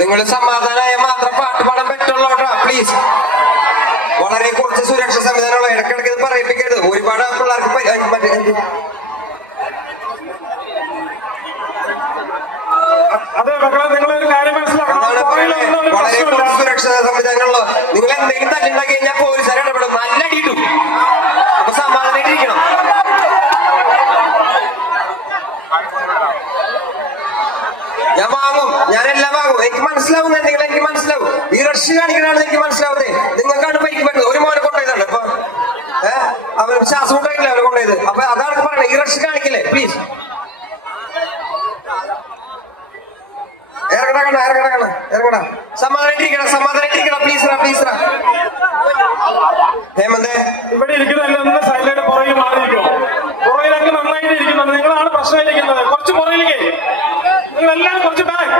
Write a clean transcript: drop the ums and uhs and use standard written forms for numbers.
നിങ്ങൾ സമാധാനമായ മാത്രം പാട്ട് പാടാൻ പറ്റുള്ളൂ കേട്ടോ പ്ലീസ്. വളരെ കുറച്ച് സുരക്ഷാ സംവിധാനമുള്ള, ഇടയ്ക്കിടയ്ക്ക് ഇത് പറയിപ്പിക്കരുത്. ഒരുപാട് പിള്ളേർക്ക് വളരെ കുറച്ച് സുരക്ഷാ സംവിധാനമുള്ള. നിങ്ങൾ എന്തെങ്കിലും തല്ലുണ്ടാക്കി കഴിഞ്ഞാൽ പോലീസുകാരെ ഇടപെടും, നല്ല അടിയിട്ടും. അപ്പൊ സമാധാനായിട്ടിരിക്കണം. ഞാൻ വാങ്ങും, ഞാനെല്ലാം വാങ്ങും. എനിക്ക് മനസ്സിലാവുന്നുണ്ടെങ്കിൽ എനിക്ക് മനസ്സിലാവും. ഈ റഷ് കാണിക്കണാണെന്ന് എനിക്ക് മനസ്സിലാവുന്നേ. നിങ്ങൾക്കാണ് പരിക്ക് പറ്റുന്നത്. ഒരു മോനെ കൊണ്ടുപോയതാണ് ഇപ്പൊ, അവന് ശ്വാസം കൊണ്ടായിട്ടില്ല അവനെ കൊണ്ടുപോയത്. അപ്പൊ അതാണ് പറയണത്, ഈ റഷ് കാണിക്കില്ലേ പ്ലീസ്. ഇറങ്ങടാ. സമാധാനായിട്ടിരിക്കണം പ്ലീസ്. ഹേമന്തേ, ഇവിടെ ഇരിക്കുന്നതെല്ലാം സൈഡിലായിട്ട് പുറകിൽ മാറിയിരിക്കും. പുറകിലൊക്കെ നന്നായിട്ട് ഇരിക്കുന്നത് നിങ്ങളാണ് പ്രശ്നമായിരിക്കുന്നത്. കുറച്ച് പുറകിലേക്ക് നിങ്ങളെല്ലാം കുറച്ച് ബാക്ക്.